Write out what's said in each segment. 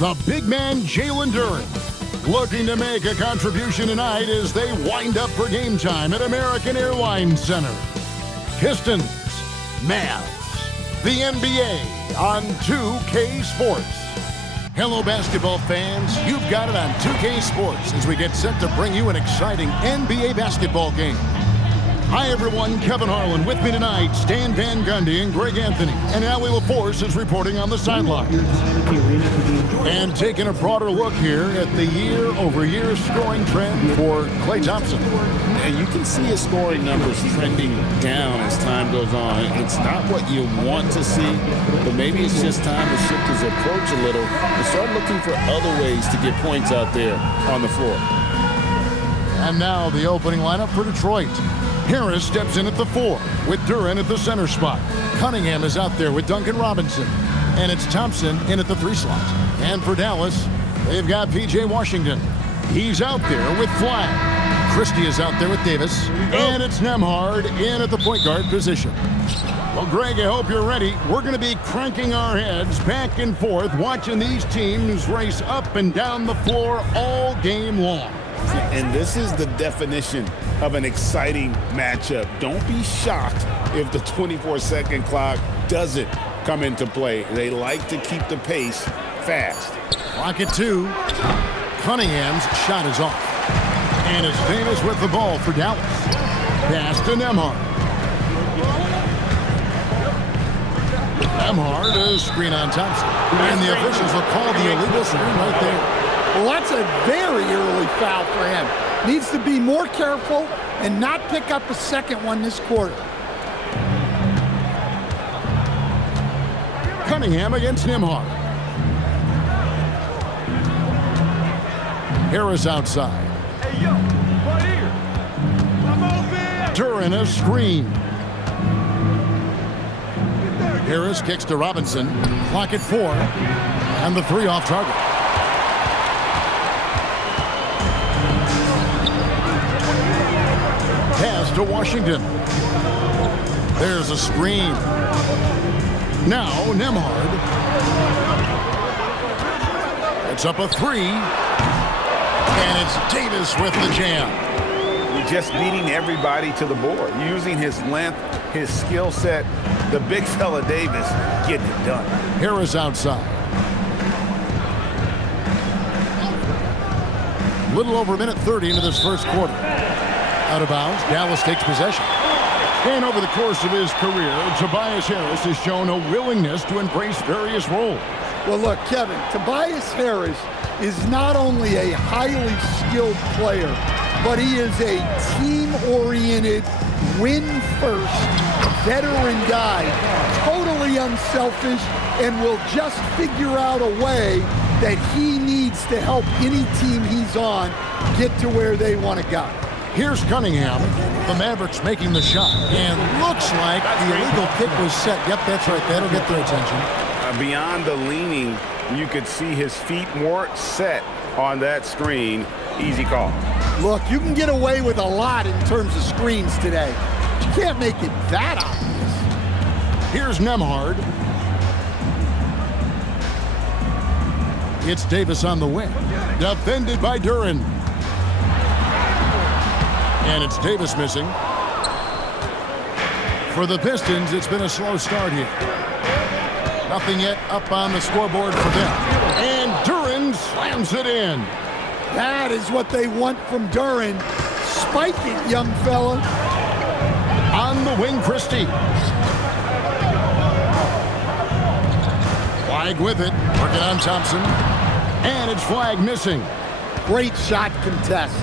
the big man Jalen Duren, looking to make a contribution tonight as they wind up for game time at American Airlines Center. Pistons, Mavs, the NBA on 2K Sports. Hello, basketball fans. You've got it on 2K Sports as we get set to bring you an exciting NBA basketball game. Hi, everyone. Kevin Harlan with me tonight. Stan Van Gundy and Greg Anthony. And Allie LaForce is reporting on the sidelines. And taking a broader look here at the year-over-year scoring trend for Klay Thompson. And you can see his scoring numbers trending down as time goes on. It's not what you want to see, but maybe it's just time to shift his approach a little and start looking for other ways to get points out there on the floor. And now the opening lineup for Detroit. Harris steps in at the 4 with Duren at the center spot. Cunningham is out there with Duncan Robinson. And it's Thompson in at the 3 slot. And for Dallas, they've got P.J. Washington. He's out there with Flagg. Christie is out there with Davis. And it's Nembhard in at the point guard position. Well, Greg, I hope you're ready. We're going to be cranking our heads back and forth, watching these teams race up and down the floor all game long. And this is the definition of an exciting matchup. Don't be shocked if the 24-second clock doesn't come into play. They like to keep the pace fast. Clock at 2. Cunningham's shot is off. And it's Davis with the ball for Dallas. Pass to Nembhard. Nembhard, a screen on Thompson. And the officials will call the illegal screen right there. Well, that's a very early foul for him. Needs to be more careful and not pick up a second one this quarter. Cunningham against Nembhard. Harris outside. Hey, yo, right here. I'm open. Duren a screen. Harris kicks to Robinson. Clock at 4. And the 3 off target. Pass to Washington. There's a screen. Now Nembhard. It's up a 3. And it's Davis with the jam. You're just beating everybody to the board. Using his length, his skill set. The big fella Davis getting it done. Harris outside. Little over a minute 30 into this first quarter. Out of bounds, Dallas takes possession. And over the course of his career, Tobias Harris has shown a willingness to embrace various roles. Well, look, Kevin, Tobias Harris is not only a highly skilled player, but he is a team-oriented, win-first, veteran guy, totally unselfish, and will just figure out a way that he needs to help any team he's on get to where they want to go. Here's Cunningham. The Mavericks making the shot. And looks like the illegal kick was set. Yep, that's right. That'll get their attention. Beyond the leaning, you could see his feet weren't set on that screen. Easy call. Look, you can get away with a lot in terms of screens today. You can't make it that obvious. Here's Nembhard. It's Davis on the wing. Defended by Duren. And it's Davis missing. For the Pistons, it's been a slow start here. Nothing yet up on the scoreboard for them. And Duren slams it in. That is what they want from Duren. Spike it, young fella. On the wing, Christie. Flagg with it. Working on Thompson. And it's Flagg missing. Great shot contest.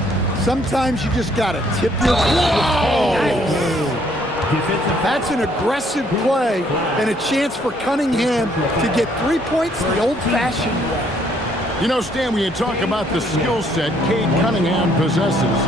Sometimes you just got to tip your nice. That's an aggressive play and a chance for Cunningham to get 3 points the old-fashioned way. You know, Stan, when you talk about the skill set Cade Cunningham possesses,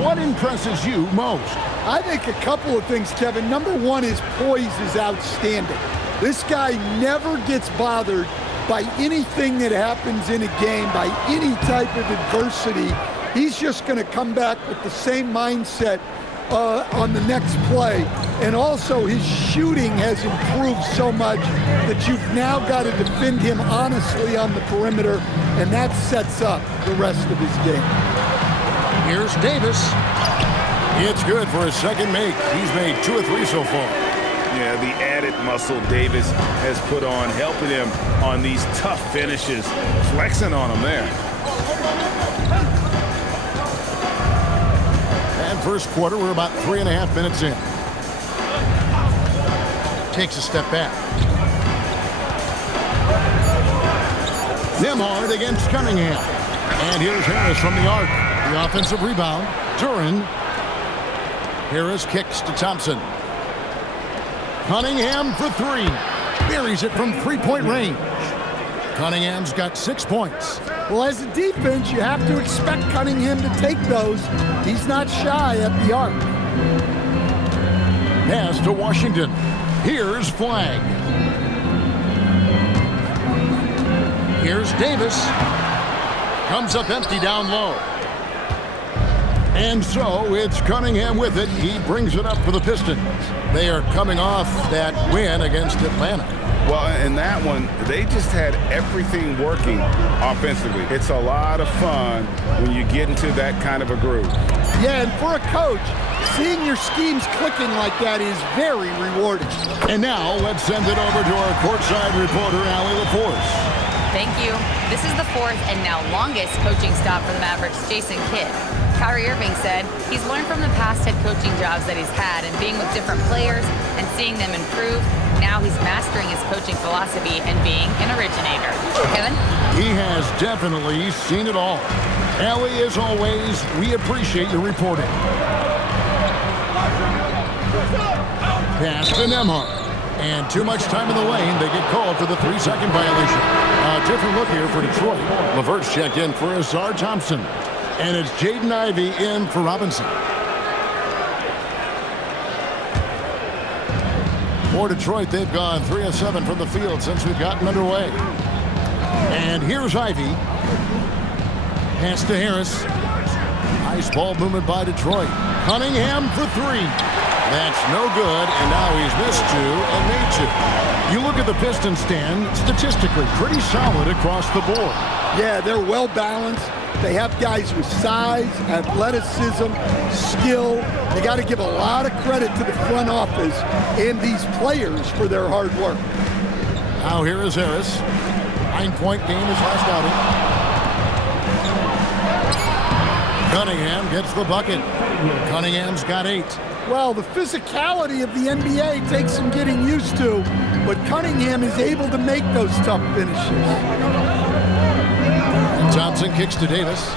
what impresses you most? I think a couple of things, Kevin. Number one, his poise is outstanding. This guy never gets bothered by anything that happens in a game, by any type of adversity. He's just going to come back with the same mindset on the next play. And also his shooting has improved so much that you've now got to defend him honestly on the perimeter, and that sets up the rest of his game. Here's Davis. It's good for his second make. He's made 2 or 3 so far. Yeah, the added muscle Davis has put on, helping him on these tough finishes, flexing on him there. And first quarter, we're about 3.5 minutes in. Takes a step back. Nembhard against Cunningham. And here's Harris from the arc. The offensive rebound. Duren. Harris kicks to Thompson. Cunningham for 3. Buries it from 3-point range. Cunningham's got 6 points. Well, as a defense, you have to expect Cunningham to take those. He's not shy at the arc. Pass to Washington. Here's Flagg. Here's Davis. Comes up empty down low. And so it's Cunningham with it. He brings it up for the Pistons. They are coming off that win against Atlanta. Well, in that one, they just had everything working offensively. It's a lot of fun when you get into that kind of a groove. Yeah, and for a coach, seeing your schemes clicking like that is very rewarding. And now let's send it over to our courtside reporter, Allie LaForce. Thank you. This is the 4th and now longest coaching stop for the Mavericks' Jason Kidd. Kyrie Irving said he's learned from the past head coaching jobs that he's had and being with different players and seeing them improve. Now he's mastering his coaching philosophy and being an originator. Kevin? He has definitely seen it all. Allie, as always, we appreciate your reporting. Pass to Nembhard. And too much time in the lane. They get called for the 3-second violation. A different look here for Detroit. LeVert's checked in for Azar Thompson. And it's Jaden Ivey in for Robinson. For Detroit, they've gone 3 of 7 from the field since we've gotten underway. And here's Ivey. Pass to Harris. Nice ball movement by Detroit. Cunningham for 3. That's no good, and now he's missed 2 and made 2. You look at the Pistons stand, statistically pretty solid across the board. Yeah, they're well balanced. They have guys with size, athleticism, skill. They got to give a lot of credit to the front office and these players for their hard work. Now here is Harris. 9-point game his last outing. Cunningham gets the bucket. Cunningham's got 8. Well, the physicality of the NBA takes some getting used to, but Cunningham is able to make those tough finishes. And Thompson kicks to Davis.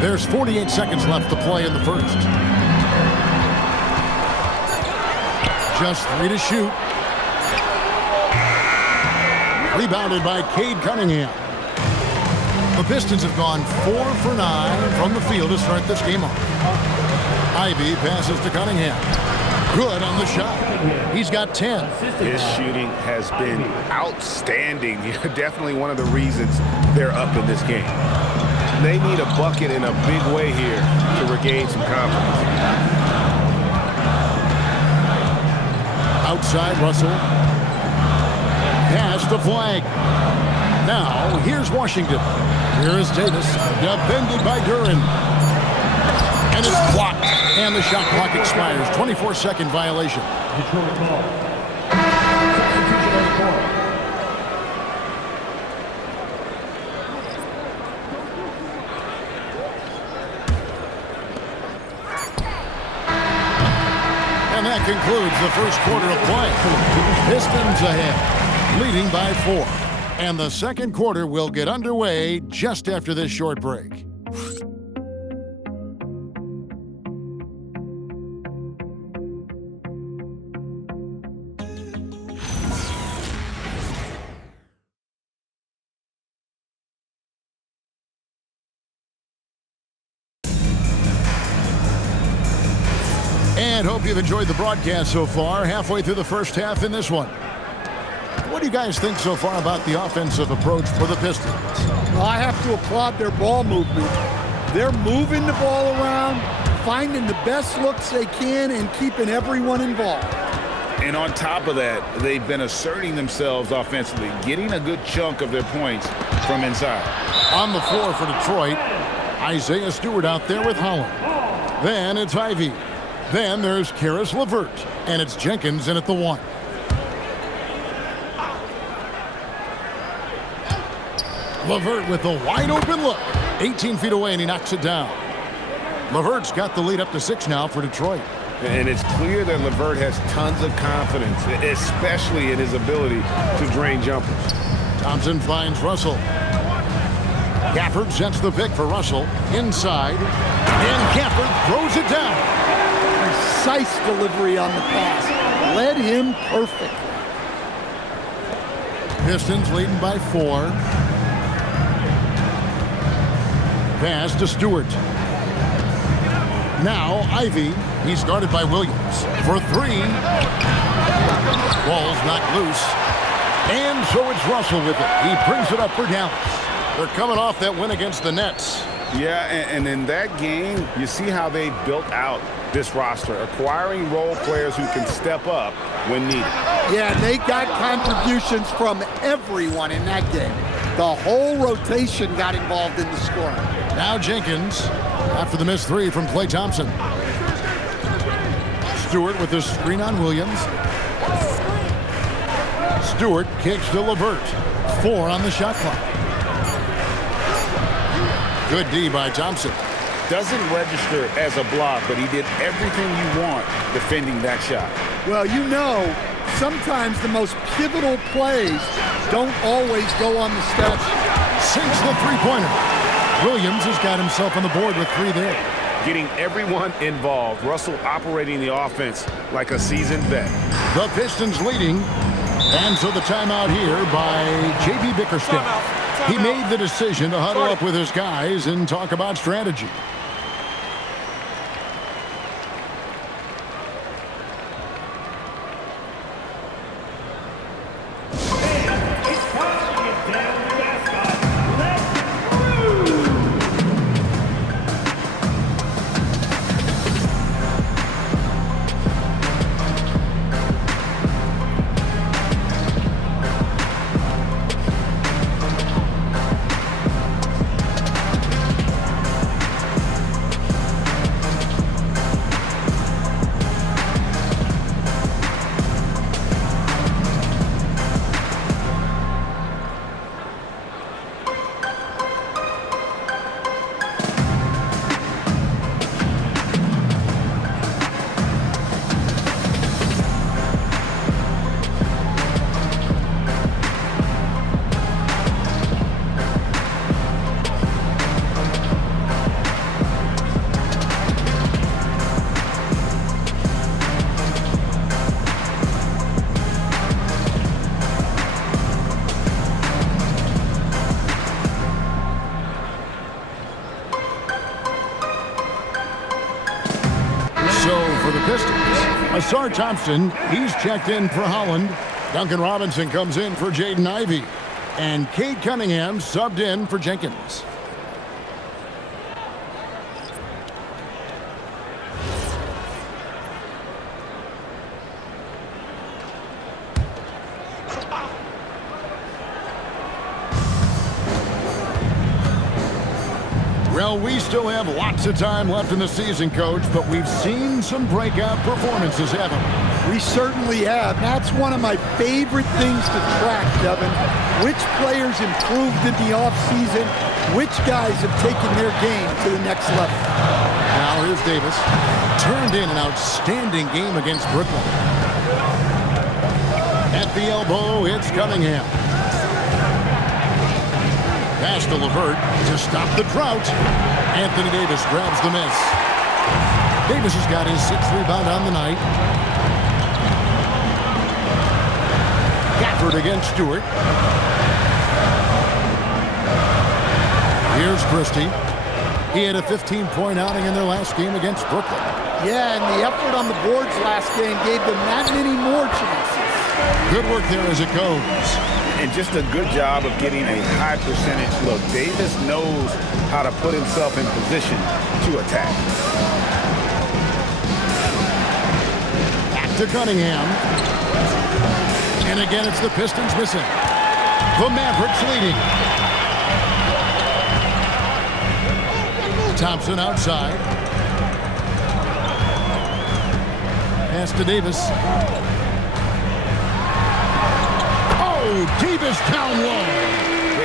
There's 48 seconds left to play in the first. Just 3 to shoot. Rebounded by Cade Cunningham. The Pistons have gone 4 for 9 from the field to start this game off. Ivey passes to Cunningham. Good on the shot. He's got 10. His shooting has been outstanding. Definitely one of the reasons they're up in this game. They need a bucket in a big way here to regain some confidence. Outside Russell. Pass to Flagg. Now, here's Washington. Here is Davis, defended by Duren. And it's blocked. And the shot clock expires. 24-second violation. And that concludes the first quarter of play. Pistons ahead, leading by 4. And the second quarter will get underway just after this short break. And hope you've enjoyed the broadcast so far. Halfway through the first half in this one. What do you guys think so far about the offensive approach for the Pistons? Well, I have to applaud their ball movement. They're moving the ball around, finding the best looks they can, and keeping everyone involved. And on top of that, they've been asserting themselves offensively, getting a good chunk of their points from inside. On the floor for Detroit, Isaiah Stewart out there with Holland. Then it's Ivy. Then there's Karis LeVert. And it's Jenkins in at the 1. LeVert with a wide open look. 18 feet away, and he knocks it down. LeVert's got the lead up to 6 now for Detroit. And it's clear that LeVert has tons of confidence, especially in his ability to drain jumpers. Thompson finds Russell. Gafford sets the pick for Russell. Inside. And Gafford throws it down. Precise delivery on the pass. Led him perfect. Pistons leading by 4. Pass to Stewart. Now Ivy. He's guarded by Williams for 3. Ball's knocked loose. And so it's Russell with it. He brings it up for Dallas. They're coming off that win against the Nets. Yeah, and in that game, you see how they built out this roster, acquiring role players who can step up when needed. Yeah, and they got contributions from everyone in that game. The whole rotation got involved in the scoring. Now Jenkins after the missed 3 from Klay Thompson. Stewart with the screen on Williams. Stewart kicks to LeVert. 4 on the shot clock. Good D by Thompson. Doesn't register as a block, but he did everything you want defending that shot. Well, you know, sometimes the most pivotal plays don't always go on the stat sheet. Sinks the three-pointer. Williams has got himself on the board with 3 there. Getting everyone involved. Russell operating the offense like a seasoned vet. The Pistons leading. And so the timeout here by J.B. Bickerstaff. He made the decision to huddle up with his guys and talk about strategy. Asar Thompson, he's checked in for Holland. Duncan Robinson comes in for Jaden Ivey. And Cade Cunningham subbed in for Jenkins. Well, we still have lots of time left in the season, Coach, but we've seen some breakout performances, haven't we? We certainly have. That's one of my favorite things to track, Devin. Which players improved in the offseason, which guys have taken their game to the next level. Now here's Davis. Turned in an outstanding game against Brooklyn. At the elbow, it's Cunningham. Pass to LeVert to stop the drought. Anthony Davis grabs the miss. Davis has got his 6th rebound on the night. Gafford against Stewart. Here's Christie. He had a 15-point outing in their last game against Brooklyn. Yeah, and the effort on the boards last game gave them that many more chances. Good work there as it goes. and just a good job of getting a high percentage look. Davis knows how to put himself in position to attack. Back to Cunningham. And again, it's the Pistons missing. The Mavericks leading. Thompson outside. Pass to Davis. Oh, Davis down low.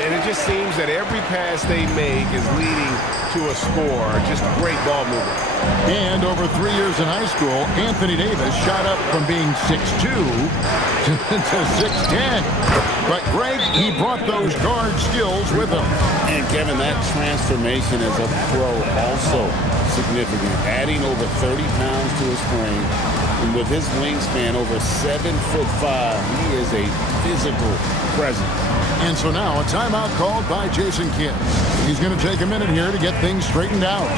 And it just seems that every pass they make is leading to a score. Just great ball movement. And over 3 years in high school, Anthony Davis shot up from being 6'2" to 6'10". But Greg, he brought those guard skills with him. And Kevin, that transformation as a pro also significant. Adding over 30 pounds to his frame. And with his wingspan over 7'5", he is a physical presence. And so now a timeout called by Jason Kidd. He's going to take a minute here to get things straightened out.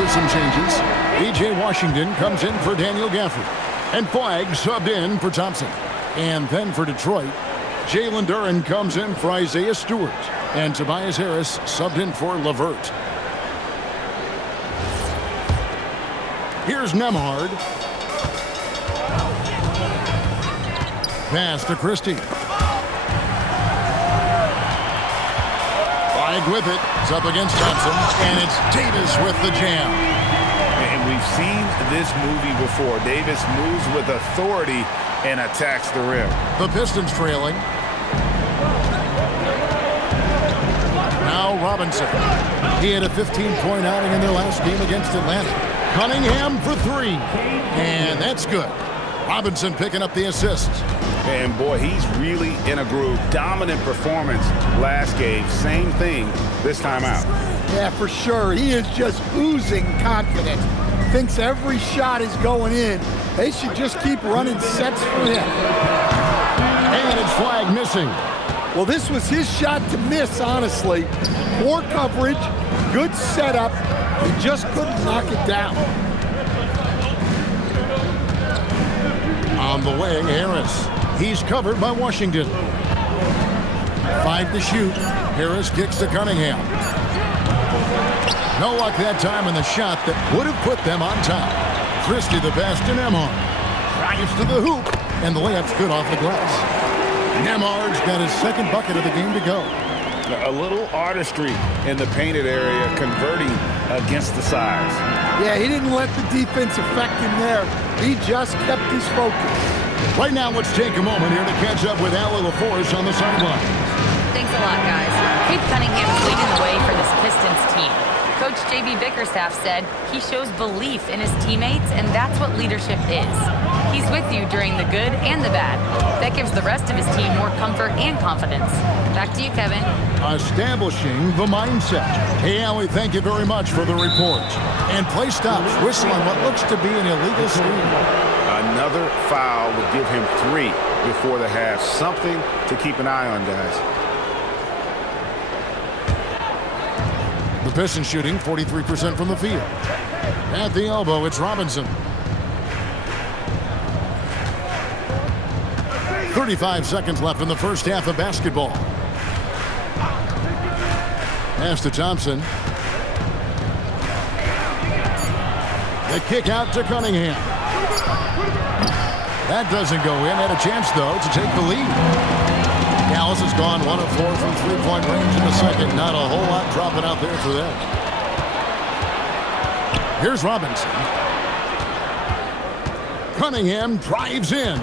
With some changes, B.J. Washington comes in for Daniel Gafford, and Flagg subbed in for Thompson. And then for Detroit, Jalen Duren comes in for Isaiah Stewart, and Tobias Harris subbed in for LeVert. Here's Nembhard. Pass to Christie. With it, it's up against Thompson, and it's Davis with the jam. And we've seen this movie before. Davis moves with authority and attacks the rim. The Pistons trailing. Now Robinson. He had a 15-point outing in their last game against Atlanta. Cunningham for three, and that's good. Robinson picking up the assist. And boy, he's really in a groove. Dominant performance last game. Same thing this time out. Yeah, for sure. He is just oozing confidence. Thinks every shot is going in. They should just keep running sets for him. And it's Flagg missing. Well, this was his shot to miss, honestly. Poor coverage, good setup. He just couldn't knock it down. On the wing, Harris. He's covered by Washington. 5 to shoot. Harris kicks to Cunningham. No luck that time in the shot that would have put them on top. Christie the pass to Nembhard. Drives to the hoop, and the layup's good off the glass. Nembhard's got his second bucket of the game to go. A little artistry in the painted area, converting against the size. Yeah, he didn't let the defense affect him there. He just kept his focus. Right now, let's take a moment here to catch up with Allie LaForce on the sideline. Thanks a lot, guys. Cade Cunningham is leading the way for this Pistons team. Coach J.B. Bickerstaff said he shows belief in his teammates, and that's what leadership is. He's with you during the good and the bad. That gives the rest of his team more comfort and confidence. Back to you, Kevin. Establishing the mindset. Hey, Allie, thank you very much for the report. And play stops. Whistle on what looks to be an illegal screen. Another foul would give him 3 before the half. Something to keep an eye on, guys. The Pistons shooting 43% from the field. At the elbow, it's Robinson. 35 seconds left in the first half of basketball. Pass to Thompson. The kick out to Cunningham. That doesn't go in. Had a chance, though, to take the lead. Dallas has gone 1 of 4 from three-point range in the second. Not a whole lot dropping out there for them. Here's Robinson. Cunningham drives in.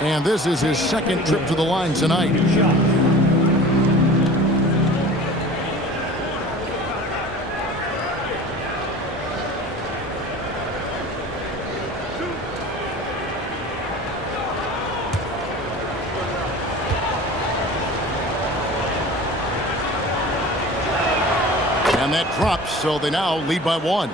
And this is his second trip to the line tonight. And that drops, so they now lead by 1.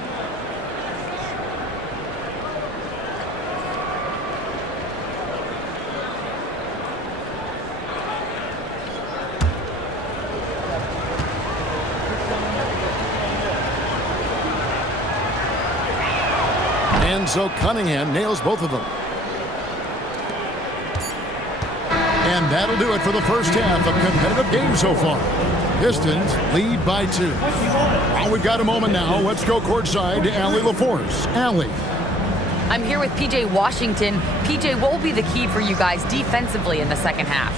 And so Cunningham nails both of them. And that'll do it for the first half. A competitive game so far. Pistons lead by 2. Well, we've got a moment now. Let's go courtside to Allie LaForce. Allie. I'm here with P.J. Washington. P.J., what will be the key for you guys defensively in the second half?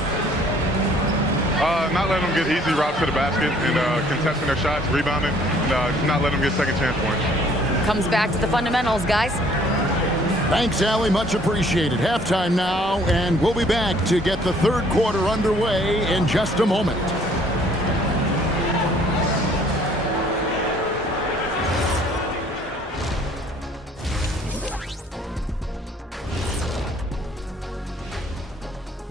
Not letting them get easy routes to the basket and contesting their shots, rebounding, and not letting them get second chance points. Comes back to the fundamentals, guys. Thanks, Allie. Much appreciated. Halftime now, and we'll be back to get the third quarter underway in just a moment.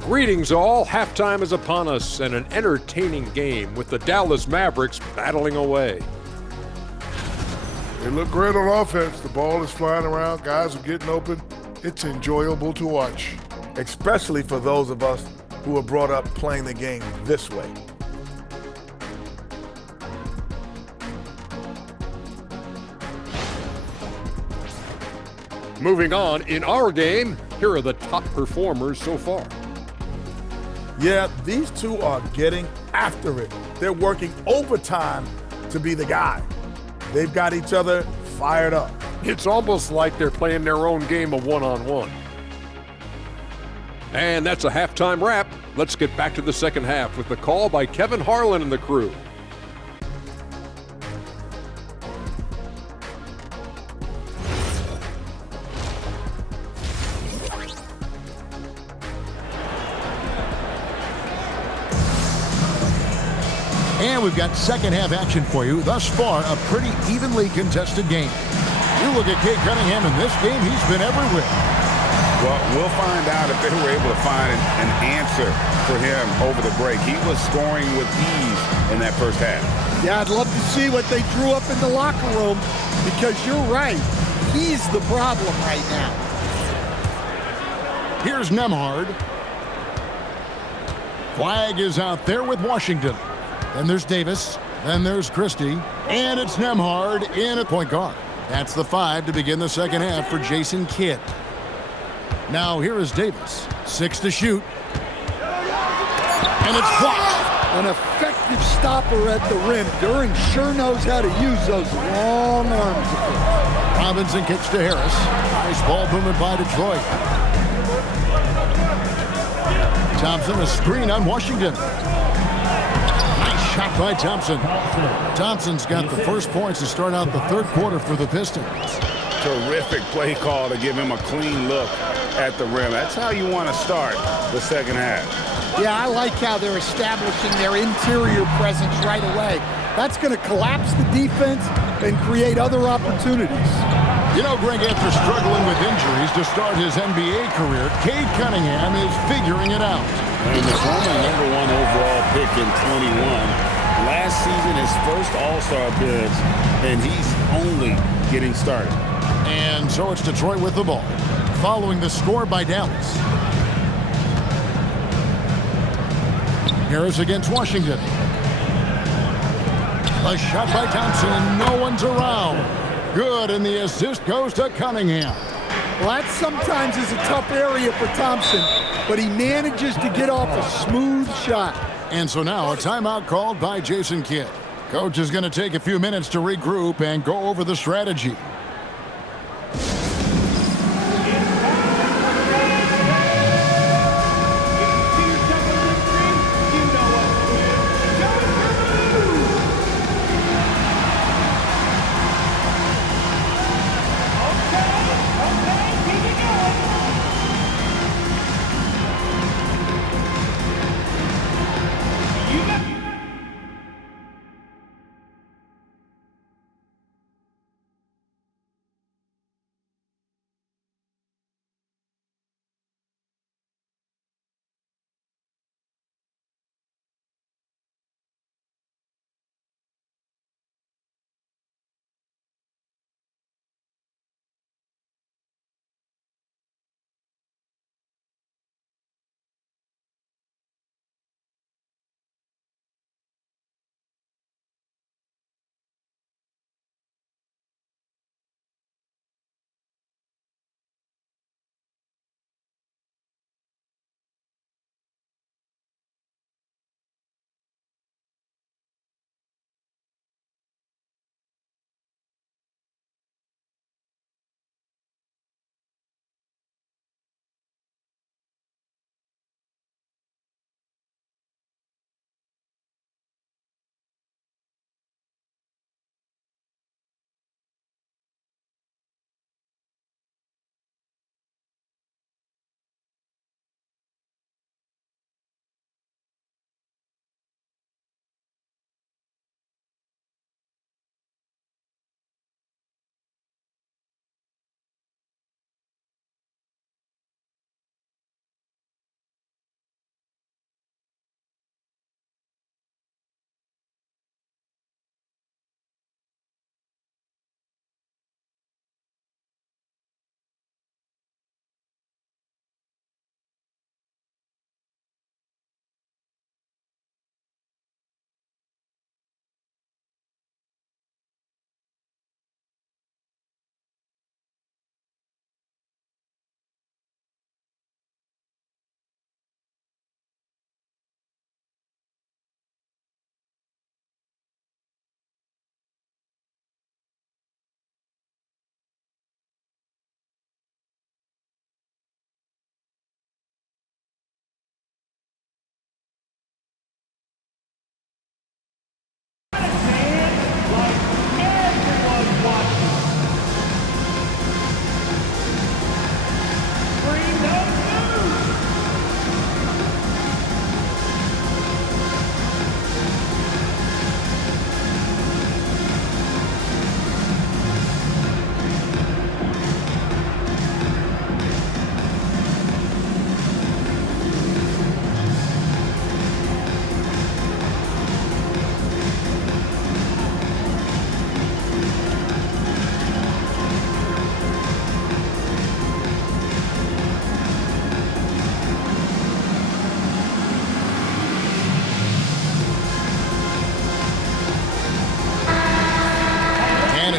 Greetings all. Halftime is upon us and an entertaining game with the Dallas Mavericks battling away. They look great on offense. The ball is flying around. Guys are getting open. It's enjoyable to watch. Especially for those of us who were brought up playing the game this way. Moving on, in our game, here are the top performers so far. Yeah, these two are getting after it. They're working overtime to be the guy. They've got each other fired up. It's almost like they're playing their own game of one-on-one. And that's a halftime wrap. Let's get back to the second half with the call by Kevin Harlan and the crew. And we've got second half action for you. Thus far, a pretty evenly contested game. You look at Cade Cunningham in this game, he's been everywhere. Well, we'll find out if they were able to find an answer for him over the break. He was scoring with ease in that first half. Yeah, I'd love to see what they drew up in the locker room because you're right. He's the problem right now. Here's Nembhard. Flag is out there with Washington. Then there's Davis. Then there's Christie. And it's Nembhard in at point guard. That's the 5 to begin the second half for Jason Kidd. Now here is Davis. 6 to shoot. And it's blocked. An effective stopper at the rim. Duran sure knows how to use those long arms of his. Robinson kicks to Harris. Nice ball movement by Detroit. Thompson, a screen on Washington. Shot by Thompson. Thompson's got the first points to start out the third quarter for the Pistons. Terrific play call to give him a clean look at the rim. That's how you want to start the second half. Yeah, I like how they're establishing their interior presence right away. That's going to collapse the defense and create other opportunities. You know, Greg, after struggling with injuries to start his NBA career, Cade Cunningham is figuring it out. And the former #1 overall pick in 21. Last season, his first All-Star appearance, and he's only getting started. And so it's Detroit with the ball, following the score by Dallas. Harris against Washington. A shot by Thompson, and no one's around. Good, and the assist goes to Cunningham. Well, that sometimes is a tough area for Thompson, but he manages to get off a smooth shot. And so now a timeout called by Jason Kidd. Coach is going to take a few minutes to regroup and go over the strategy.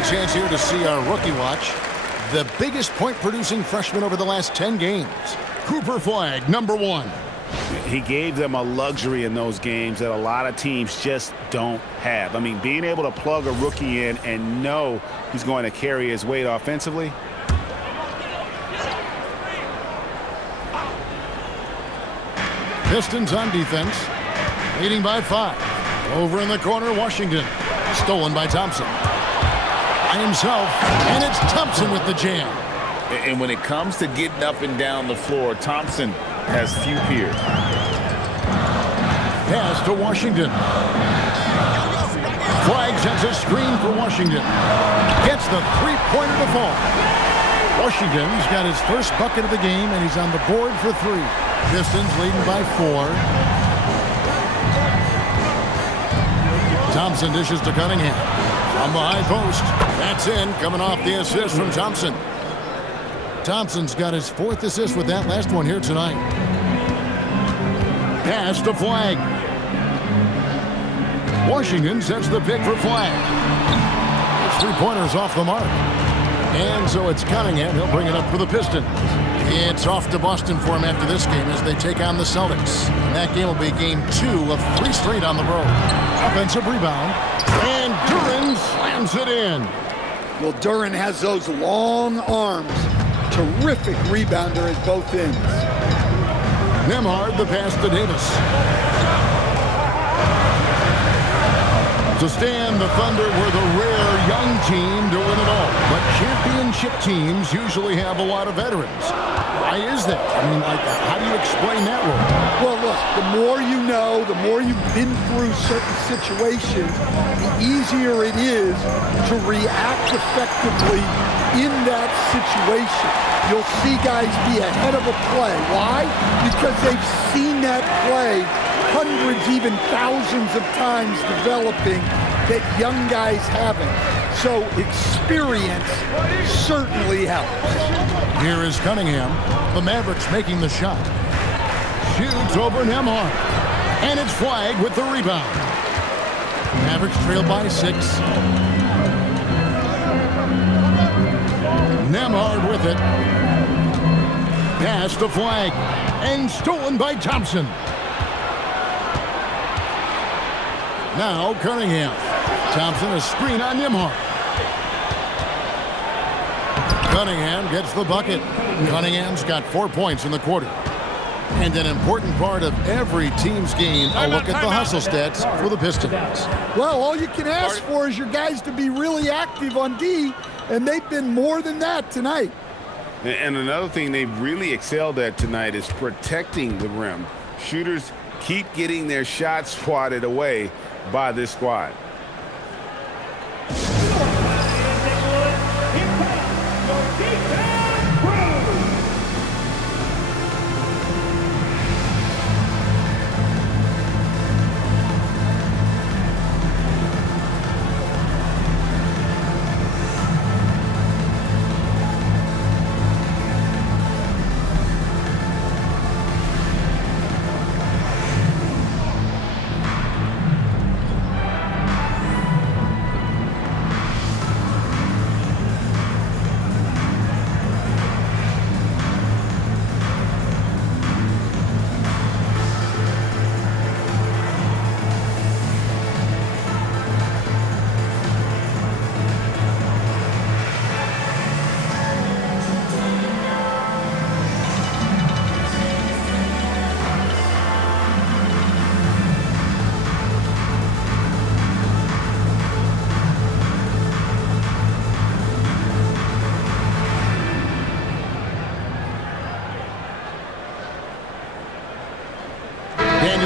Chance here to see our rookie watch. The biggest point-producing freshman over the last 10 games. Cooper Flagg, number 1. He gave them a luxury in those games that a lot of teams just don't have. I mean, being able to plug a rookie in and know he's going to carry his weight offensively. Pistons on defense, leading by 5. Over in the corner, Washington. Stolen by Thompson. By himself, and it's Thompson with the jam. And when it comes to getting up and down the floor, Thompson has few peers. Pass to Washington. Flagg sends a screen for Washington. Gets the three-pointer to fall. Washington's got his first bucket of the game, and he's on the board for 3. Pistons leading by 4. Thompson dishes to Cunningham. On the high post. That's in, coming off the assist from Thompson. Thompson's got his 4th assist with that last one here tonight. Pass to Flagg. Washington sets the pick for Flagg. His 3-pointer's off the mark. And so it's Cunningham. He'll bring it up for the Pistons. It's off to Boston for him after this game as they take on the Celtics. And that game will be game 2 of 3 straight on the road. Offensive rebound. And Duren slams it in. Well, Duren has those long arms. Terrific rebounder at both ends. Nembhard the pass to Davis. To stand, the Thunder were the rare young team to win it all. But championship teams usually have a lot of veterans. Why is that? I mean, how do you explain that rule? Well, look, the more you know, the more you've been through certain situations, the easier it is to react effectively in that situation. You'll see guys be ahead of a play. Why? Because they've seen that play hundreds, even thousands of times developing that young guys haven't. So experience certainly helps. Here is Cunningham. The Mavericks making the shot. Shoots over Nembhard. And it's flagged with the rebound. Mavericks trail by 6. Nembhard with it. Pass to Flag. And stolen by Thompson. Now Cunningham. Thompson a screen on Nembhard. Cunningham gets the bucket. Cunningham's got 4 points in the quarter. And an important part of every team's game, a look at the hustle stats for the Pistons. Well, all you can ask for is your guys to be really active on D, and they've been more than that tonight. And another thing they've really excelled at tonight is protecting the rim. Shooters keep getting their shots swatted away by this squad.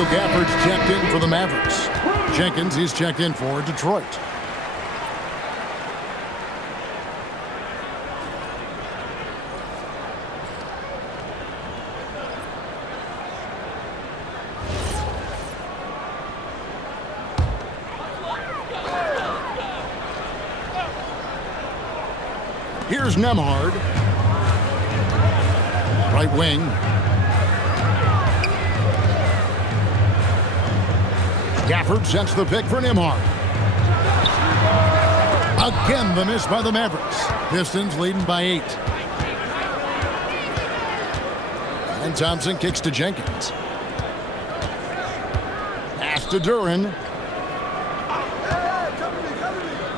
Gafford's checked in for the Mavericks. Jenkins, he's checked in for Detroit. Here's Nembhard. Right wing. Gafford sets the pick for Nembhard. Again, the miss by the Mavericks. Pistons leading by 8. And Thompson kicks to Jenkins. Pass to Duren.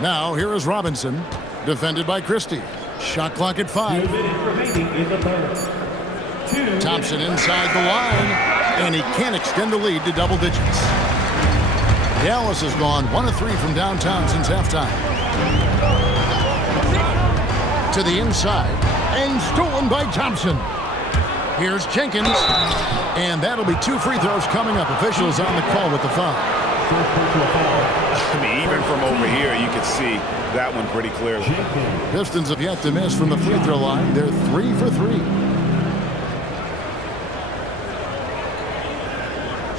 Now, here is Robinson. Defended by Christie. Shot clock at 5. Thompson inside the line. And he can't extend the lead to double digits. Dallas has gone 1 of 3 from downtown since halftime. To the inside. And stolen by Thompson. Here's Jenkins. And that'll be 2 free throws coming up. Officials on the call with the foul. I mean, even from over here, you can see that one pretty clearly. Pistons have yet to miss from the free throw line. They're 3 for 3.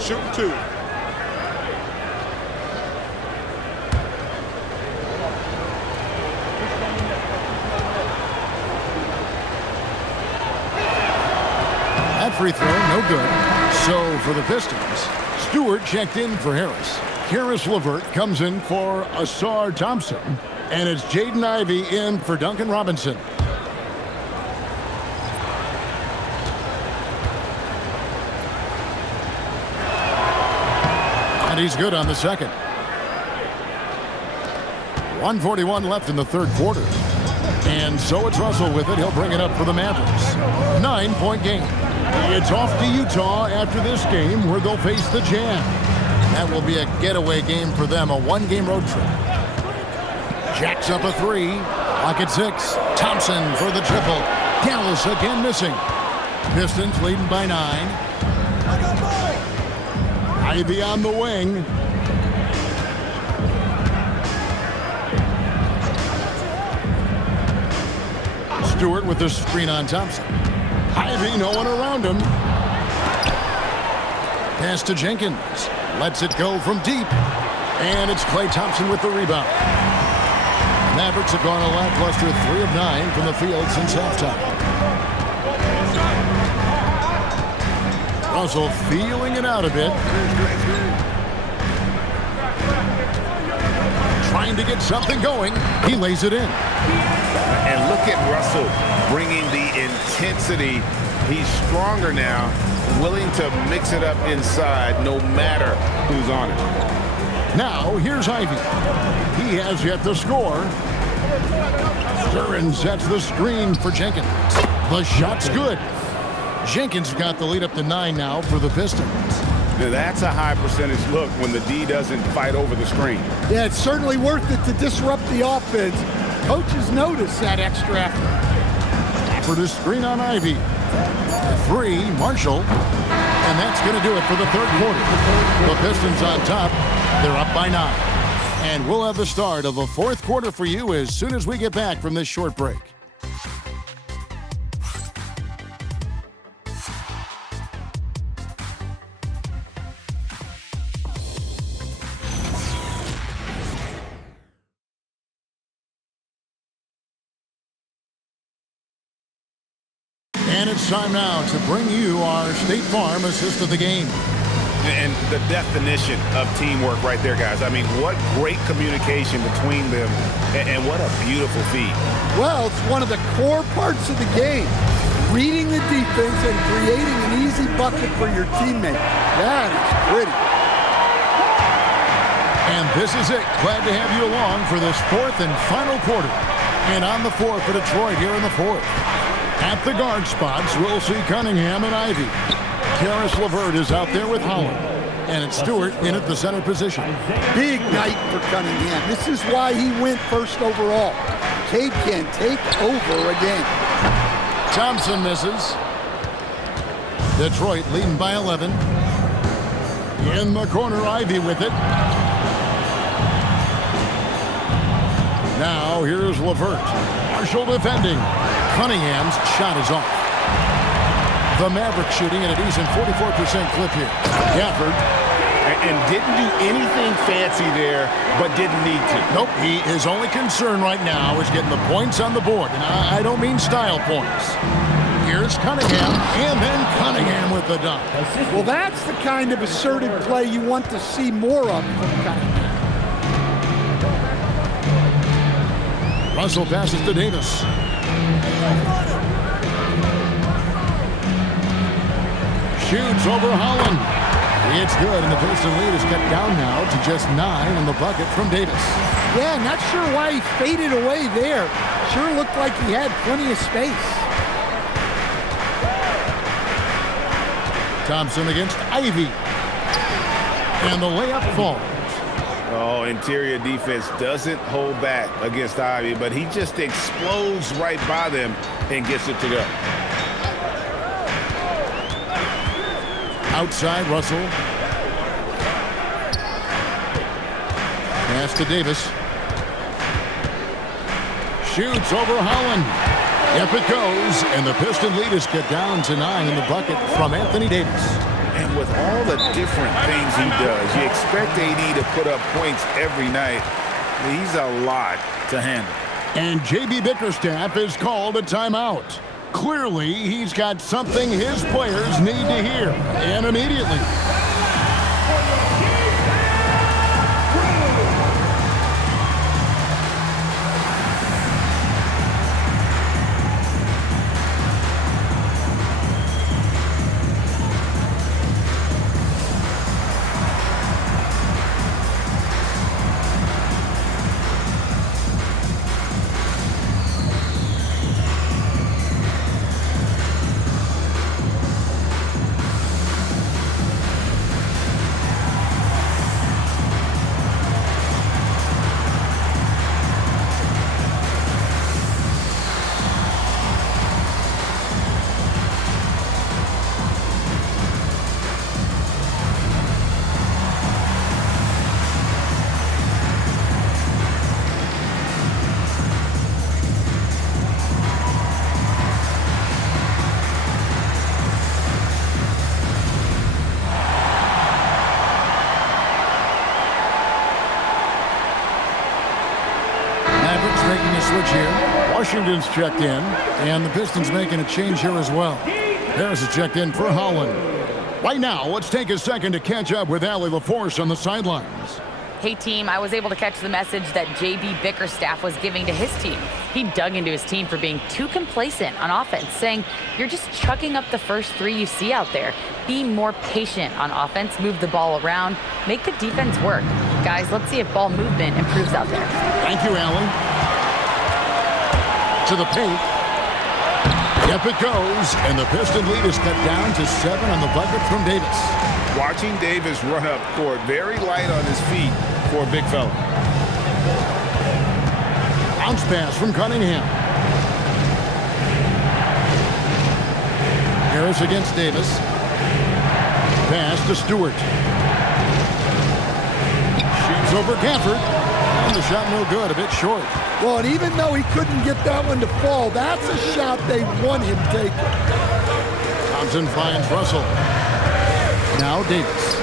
Shoot 2. That free throw, no good. So for the Pistons, Stewart checked in for Harris. Karis LeVert comes in for Asar Thompson. And it's Jaden Ivey in for Duncan Robinson. And he's good on the second. 1:41 left in the third quarter. And so it's Russell with it. He'll bring it up for the Mavericks. 9-point game. It's off to Utah after this game where they'll face the Jazz. That will be a getaway game for them, a one-game road trip. Jacks up a three. Lock at 6. Thompson for the triple. Dallas again missing. Pistons leading by 9. Ivy on the wing. Stewart with the screen on Thompson. Ivy, no one around him. Pass to Jenkins. Lets it go from deep. And it's Klay Thompson with the rebound. Mavericks have gone a lackluster 3 of 9 from the field since halftime. Russell feeling it out a bit. Trying to get something going. He lays it in. And look at Russell bringing the intensity. He's stronger now, willing to mix it up inside no matter who's on it. Now, here's Ivy. He has yet to score. Duran sets the screen for Jenkins. The shot's good. Jenkins got the lead up to 9 now for the Pistons. Now that's a high percentage look when the D doesn't fight over the screen. Yeah, it's certainly worth it to disrupt the offense. Coaches notice that extra effort. For the screen on Ivy. 3, Marshall. And that's going to do it for the third quarter. The Pistons on top. They're up by 9. And we'll have the start of the fourth quarter for you as soon as we get back from this short break. And it's time now to bring you our State Farm assist of the game. And the definition of teamwork right there, guys. I mean, what great communication between them, and what a beautiful feed. Well, it's one of the core parts of the game. Reading the defense and creating an easy bucket for your teammate. That is pretty. And this is it. Glad to have you along for this fourth and final quarter. And on the floor for Detroit here in the fourth. At the guard spots, we'll see Cunningham and Ivy. Karis LeVert is out there with Holland. And it's Stewart in at the center position. Big night for Cunningham. This is why he went first overall. Cade can take over again. Thompson misses. Detroit leading by 11. In the corner, Ivy with it. Now here's LeVert. Marshall defending. Cunningham's shot is off. The Mavericks shooting at a decent 44% clip here. Gafford. And didn't do anything fancy there, but didn't need to. Nope, his only concern right now is getting the points on the board. And I don't mean style points. Here's Cunningham, and then Cunningham with the dunk. Well, that's the kind of assertive play you want to see more of from Cunningham. Russell passes to Davis. Shoots over Holland. It's good, and the Piston lead is cut down now to just 9 in the bucket from Davis. Yeah, not sure why he faded away there. Sure looked like he had plenty of space. Thompson against Ivy. And the layup falls. Oh, interior defense doesn't hold back against Ivy, but he just explodes right by them and gets it to go. Outside, Russell. Pass to Davis. Shoots over Holland. Up it goes, and the Piston lead is cut down to 9 in the bucket from Anthony Davis. And with all the different things he does, you expect AD to put up points every night. He's a lot to handle. And J.B. Bickerstaff is called a timeout. Clearly, he's got something his players need to hear, and immediately. making a switch here. Washington's checked in, and the Pistons making a change here as well. Harris is checked in for Holland. Right now, let's take a second to catch up with Allie LaForce on the sidelines. Hey team, I was able to catch the message that JB Bickerstaff was giving to his team. He dug into his team for being too complacent on offense, saying, "You're just chucking up the first three you see out there. Be more patient on offense, move the ball around, make the defense work." Guys, let's see if ball movement improves out there. Thank you, Allie. To the paint. Yep, it goes, and the Piston lead is cut down to 7 on the bucket from Davis. Watching Davis run up court, very light on his feet for a big fella. Bounce pass from Cunningham. Harris against Davis. Pass to Stewart. Shoots over Gafford. And the shot no good, a bit short. Well, and even though he couldn't get that one to fall, that's a shot they want him taking. Thompson finds Russell. Now Davis.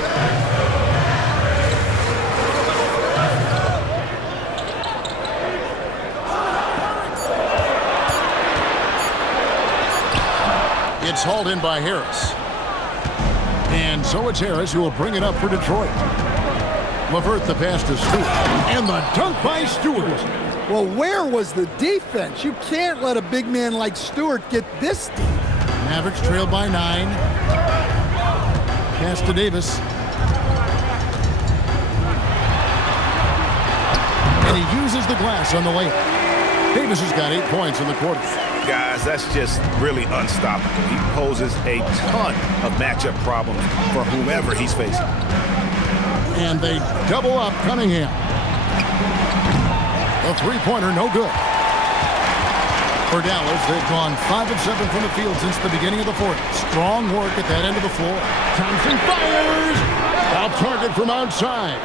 It's hauled in by Harris. And so it's Harris who will bring it up for Detroit. LeVert the pass to Stewart. And the dunk by Stewart. Well, where was the defense? You can't let a big man like Stewart get this deep. Mavericks trail by 9. Pass to Davis. And he uses the glass on the layup. Davis has got 8 points in the quarter. Guys, that's just really unstoppable. He poses a ton of matchup problems for whomever he's facing. And they double up Cunningham. A three-pointer, no good. For Dallas, they've gone 5 of 7 from the field since the beginning of the fourth. Strong work at that end of the floor. Thompson fires! Off target from outside.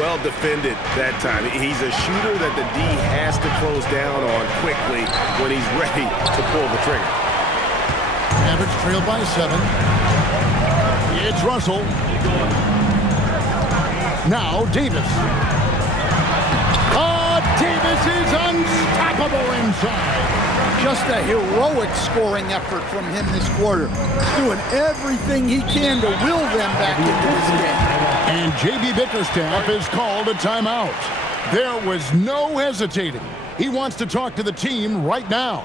Well defended that time. He's a shooter that the D has to close down on quickly when he's ready to pull the trigger. Mavericks trail by 7. It's Russell. Now Davis. Davis is unstoppable inside. Just a heroic scoring effort from him this quarter. He's doing everything he can to will them back into this game. And JB Bickerstaff has called a timeout. There was no hesitating. He wants to talk to the team right now.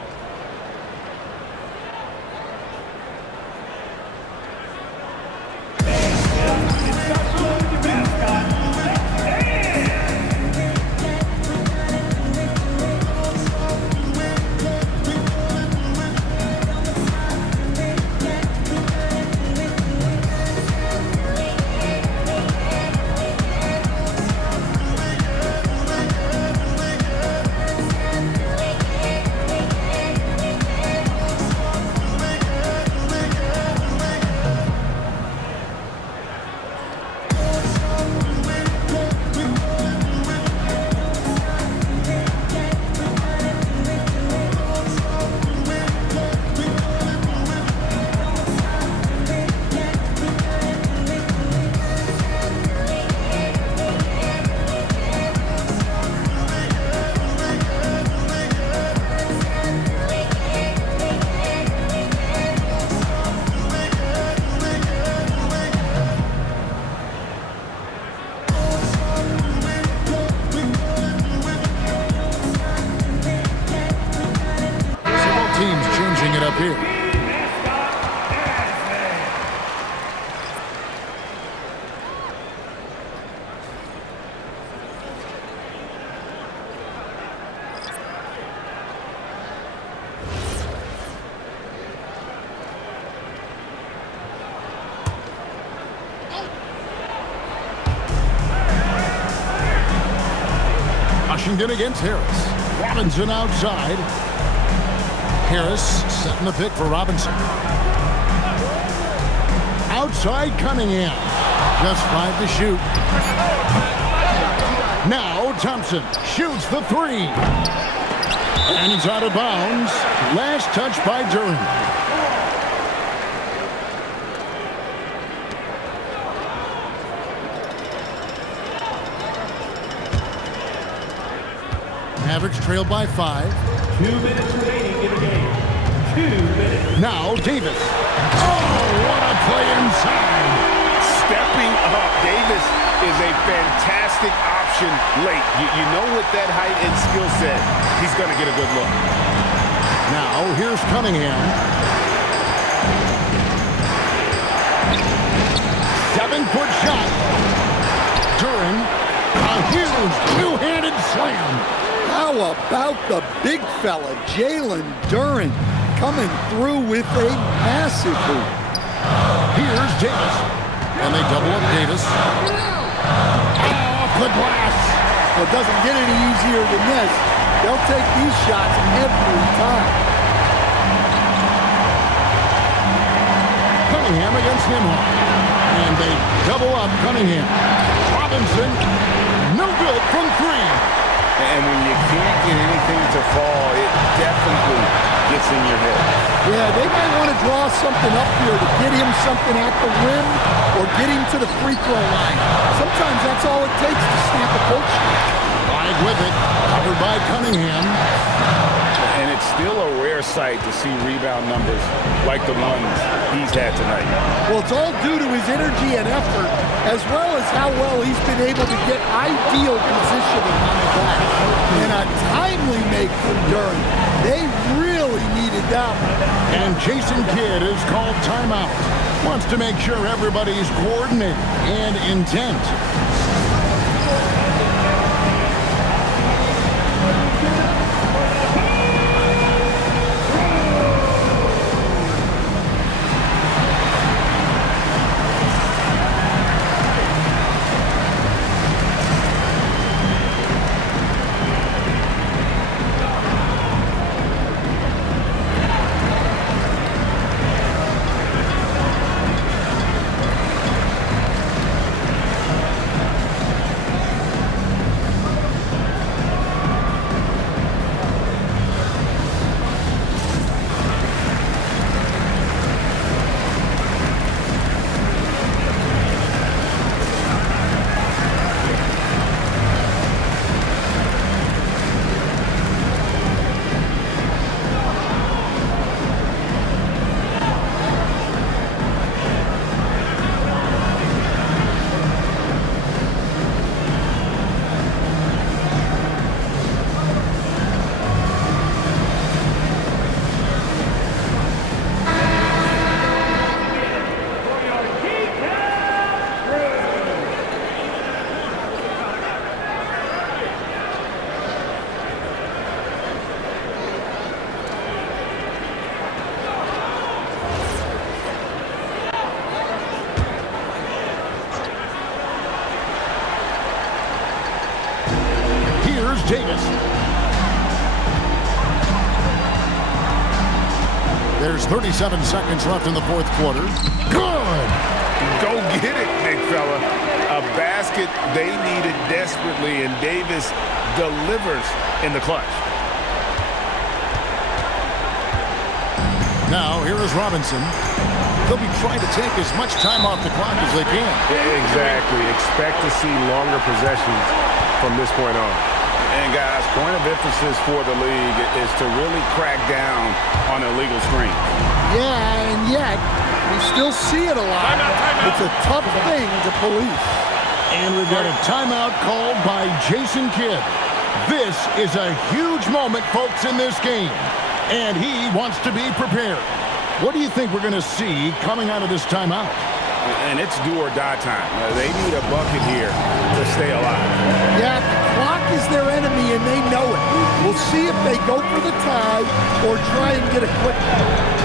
Here. Washington against Harris. Robinson outside. Harris setting the pick for Robinson. Outside Cunningham. Just 5 to shoot. Now Thompson shoots the 3. And he's out of bounds. Last touch by Durham. Mavericks trail by 5. 2 minutes remaining in the game. 2 minutes. Now Davis. Oh, what a play inside. Stepping up, Davis is a fantastic option late. You know with that height and skill set, he's going to get a good look. Now here's Cunningham. 7-foot shot. Duran, a huge two-handed slam. How about the big fella, Jalen Duran, coming through with a massive hoop. Here's Davis. And they double up Davis. Off the glass. Well, it doesn't get any easier than this. They'll take these shots every time. Cunningham against Nimhart. And they double up Cunningham. Robinson, no good from 3. And when you can't get anything to fall, it definitely gets in your head. Yeah, they might want to draw something up here to get him something at the rim or get him to the free throw line. Sometimes that's all it takes to snap a coach. Wide with it, covered by Cunningham. And it's still a rare sight to see rebound numbers like the ones he's had tonight. Well, it's all due to his energy and effort, as well as how well he's been able to get ideal positioning on the glass. And a timely make from Duran. They really needed that one. And Jason Kidd is called timeout. Wants to make sure everybody's coordinated and intent. Davis. There's 37 seconds left in the fourth quarter. Good! Go get it, big fella. A basket they needed desperately, and Davis delivers in the clutch. Now, here is Robinson. They'll be trying to take as much time off the clock as they can. Yeah, exactly. Expect to see longer possessions from this point on. And guys, point of emphasis for the league is to really crack down on illegal screens. Yeah, and yet we still see it a lot. Timeout. It's a tough thing to police. And we've got a timeout called by Jason Kidd. This is a huge moment, folks, in this game. And he wants to be prepared. What do you think we're going to see coming out of this timeout? And it's do or die time. They need a bucket here to stay alive. Yeah, the clock is their enemy, and they know it. We'll see if they go for the tie or try and get a quick one.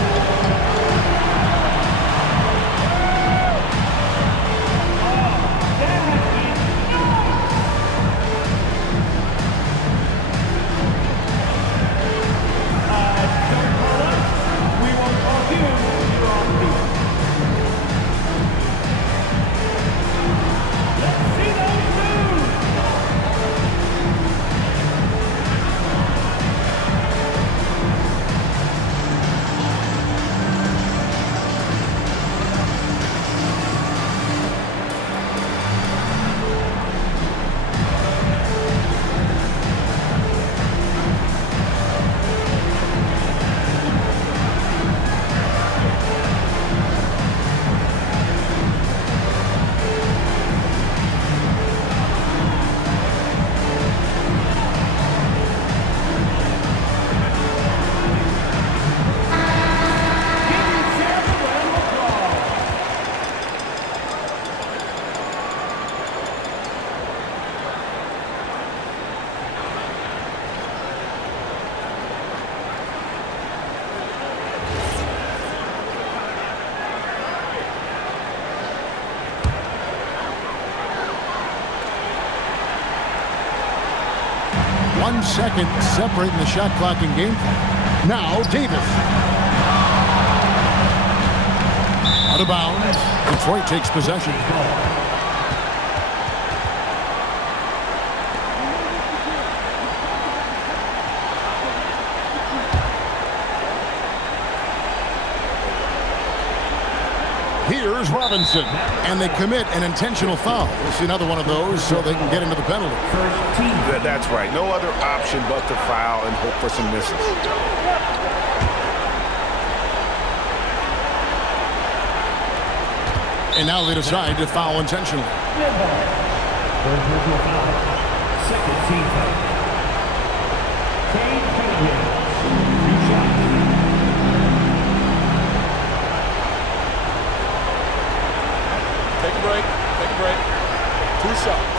1 second separating the shot clock and game clock. Now Davis. Out of bounds. Detroit takes possession. Here's Robinson, and they commit an intentional foul. We'll see another one of those so they can get into the penalty. That's right. No other option but to foul and hope for some misses. And now they decide to foul intentionally. Second team foul. Cade Cunningham. 2 shots. Take a break. Take a break. 2 shots.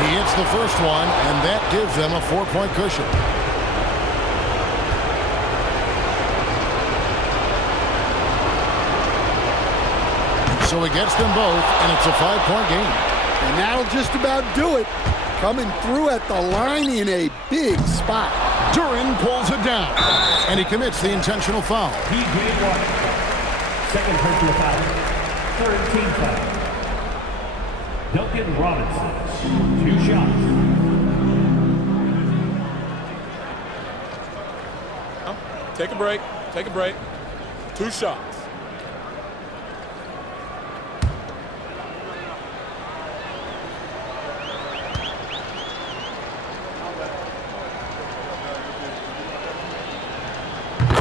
He hits the first one, and that gives them a 4-point cushion. So he gets them both, and it's a 5-point game. And that'll just about do it. Coming through at the line in a big spot. Duran pulls it down, and he commits the intentional foul. P.J. Water. Second personal foul. Third team foul. Duncan Robinson. 2 shots. Take a break. Take a break. 2 shots.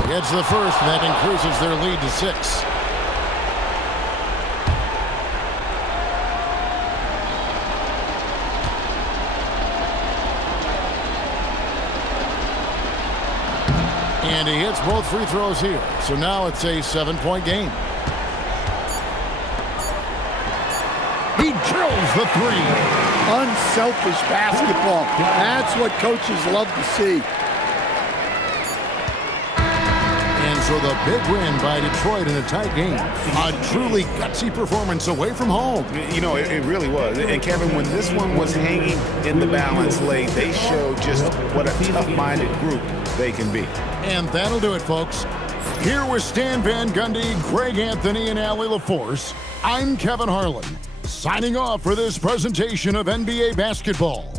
Gets the first, and that increases their lead to 6. And he hits both free throws here. So now it's a 7-point game. He drills the 3. Unselfish basketball. That's what coaches love to see. And so the big win by Detroit in a tight game. A truly gutsy performance away from home. You know, it really was. And Kevin, when this one was hanging in the balance late, they showed just what a tough-minded group they can be. And that'll do it, folks. Here with Stan Van Gundy, Greg Anthony, and Allie LaForce, I'm Kevin Harlan, signing off for this presentation of NBA basketball.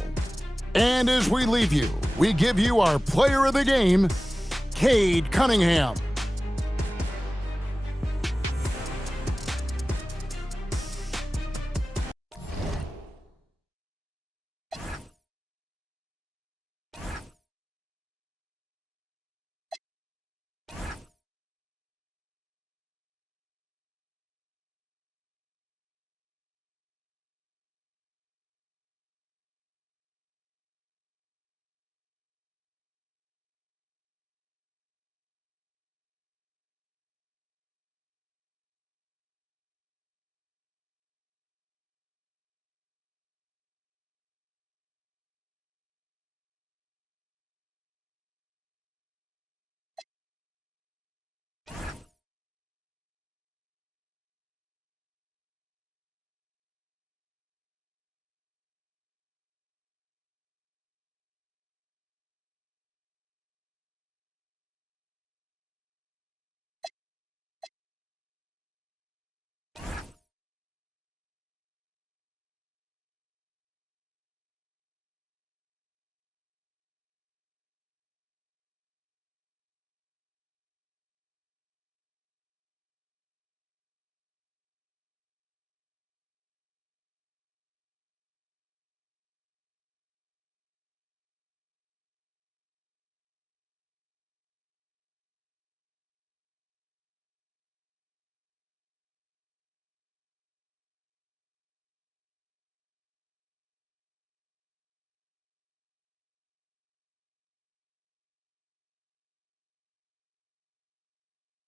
And as we leave you, we give you our player of the game, Cade Cunningham.